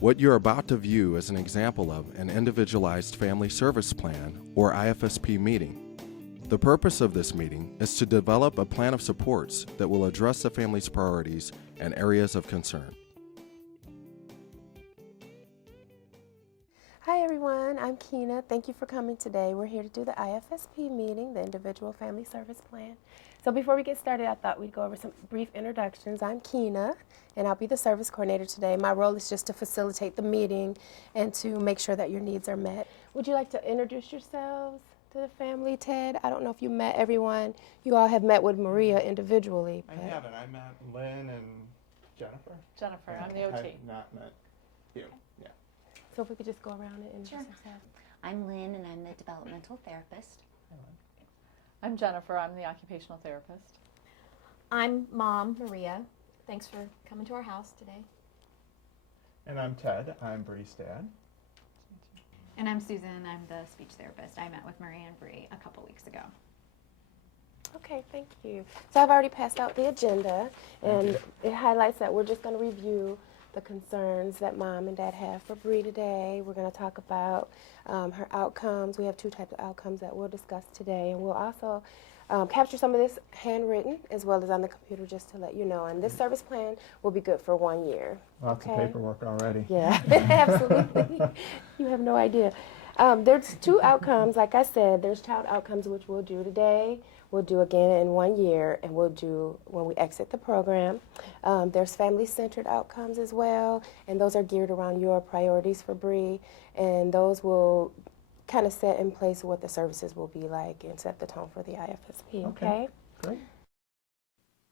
What you're about to view is an example of an Individualized Family Service Plan, or IFSP meeting. The purpose of this meeting is to develop a plan of supports that will address the family's priorities and areas of concern. Hi everyone, I'm Keena. Thank you for coming today. We're here to do the IFSP meeting, the Individual Family Service Plan. So before we get started, I thought we'd go over some brief introductions. I'm Keena, and I'll be the service coordinator today. My role is just to facilitate the meeting and to make sure that your needs are met. Would you like to introduce yourselves to the family, Ted? I don't know if you met everyone. You all have met with Maria individually. I haven't. I met Lynn and Jennifer. Jennifer, I'm the OT. I've not met you. Yeah. So if we could just go around and introduce Sure. yourselves. I'm Lynn, and I'm the developmental therapist. I'm Jennifer, I'm the occupational therapist. I'm Mom Maria. Thanks for coming to our house today. And I'm Ted. I'm Bree's dad. And I'm Susan. I'm the speech therapist. I met with Maria and Bree a couple weeks ago. Okay, thank you. So I've already passed out the agenda, and it highlights that we're just going to review the concerns that Mom and Dad have for Bree today. We're going to talk about her outcomes. We have two types of outcomes that we'll discuss today, and we'll also capture some of this handwritten as well as on the computer just to let you know. And this service plan will be good for 1 year. Lots of paperwork already. Yeah, absolutely. You have no idea. There's two outcomes. Like I said, there's child outcomes, which we'll do today. We'll do again in 1 year, and we'll do when we exit the program. There's family-centered outcomes as well, and those are geared around your priorities for Bree, and those will kind of set in place what the services will be like and set the tone for the IFSP, okay? Great.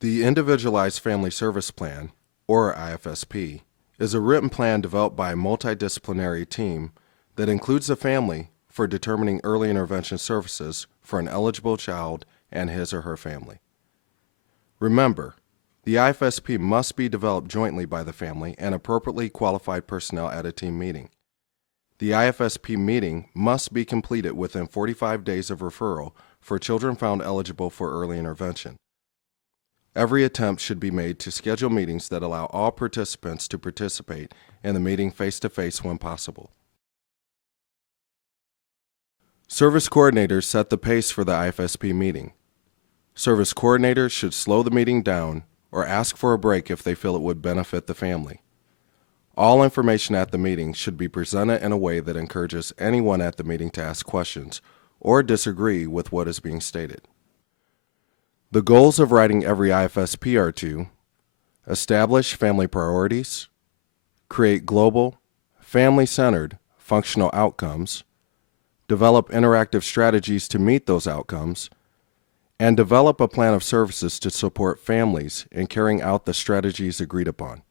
The Individualized Family Service Plan, or IFSP, is a written plan developed by a multidisciplinary team that includes the family for determining early intervention services for an eligible child and his or her family. Remember, the IFSP must be developed jointly by the family and appropriately qualified personnel at a team meeting. The IFSP meeting must be completed within 45 days of referral for children found eligible for early intervention. Every attempt should be made to schedule meetings that allow all participants to participate in the meeting face-to-face when possible. Service coordinators set the pace for the IFSP meeting. Service coordinators should slow the meeting down or ask for a break if they feel it would benefit the family. All information at the meeting should be presented in a way that encourages anyone at the meeting to ask questions or disagree with what is being stated. The goals of writing every IFSP are to establish family priorities, create global, family-centered, functional outcomes, develop interactive strategies to meet those outcomes, and develop a plan of services to support families in carrying out the strategies agreed upon.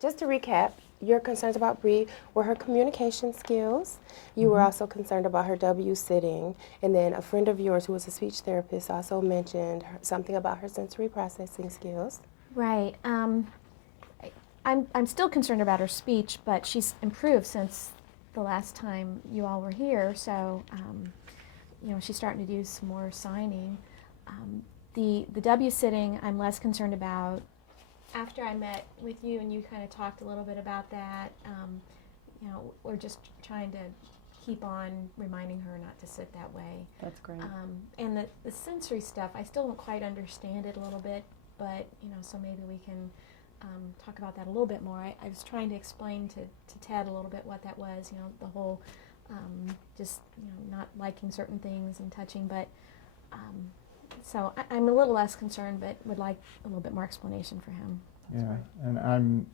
Just to recap, your concerns about Bree were her communication skills. You were also concerned about her W sitting, and then a friend of yours who was a speech therapist also mentioned something about her sensory processing skills. Right. I'm still concerned about her speech, but she's improved since the last time you all were here. So, she's starting to do some more signing. The W sitting, I'm less concerned about. After I met with you and you kind of talked a little bit about that, we're just trying to keep on reminding her not to sit that way. That's great. And the sensory stuff, I still don't quite understand it a little bit, but, so maybe we can talk about that a little bit more. I was trying to explain to Ted a little bit what that was, the whole just, not liking certain things and touching, but so I'm a little less concerned, but would like a little bit more explanation for him. Yeah, and I'm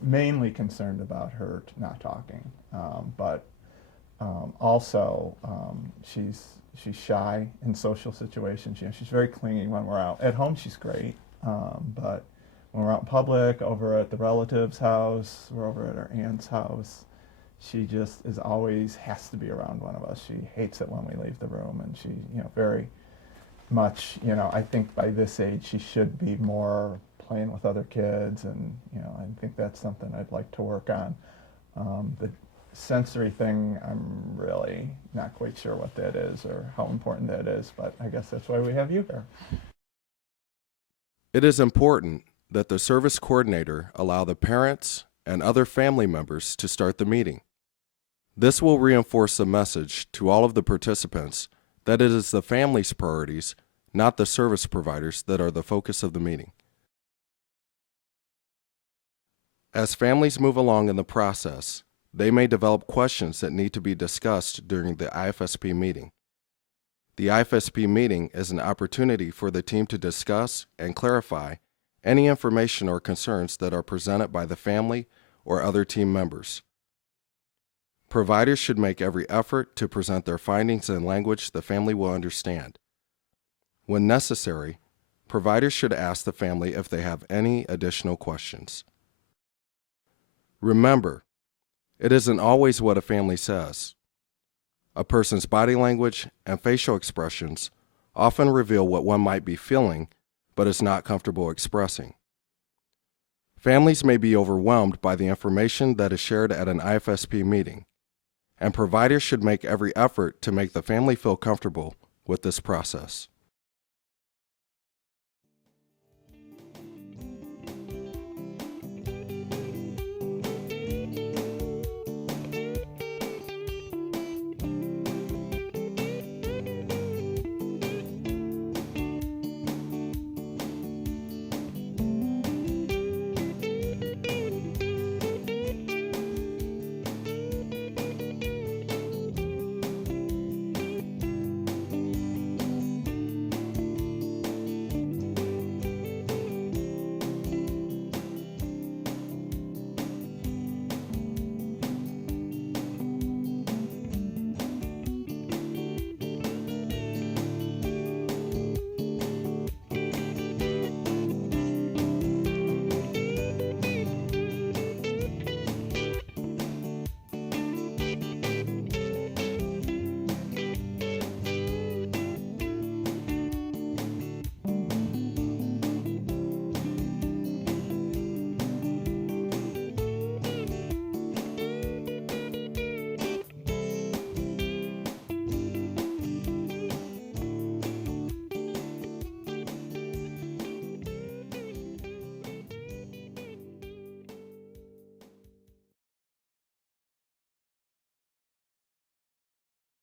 mainly concerned about her not talking, but also she's shy in social situations. She's very clingy when we're out. At home, she's great, but when we're out in public, over at the relative's house, we're over at our aunt's house, she just is always has to be around one of us. She hates it when we leave the room, and she, very much, I think by this age she should be more playing with other kids, and I think that's something I'd like to work on. The sensory thing, I'm really not quite sure what that is or how important that is, but I guess that's why we have you here. It is important that the service coordinator allow the parents and other family members to start the meeting. This will reinforce the message to all of the participants that it is the family's priorities, not the service providers, that are the focus of the meeting. As families move along in the process, they may develop questions that need to be discussed during the IFSP meeting. The IFSP meeting is an opportunity for the team to discuss and clarify any information or concerns that are presented by the family or other team members. Providers should make every effort to present their findings in language the family will understand. When necessary, providers should ask the family if they have any additional questions. Remember, it isn't always what a family says. A person's body language and facial expressions often reveal what one might be feeling but is not comfortable expressing. Families may be overwhelmed by the information that is shared at an IFSP meeting, and providers should make every effort to make the family feel comfortable with this process.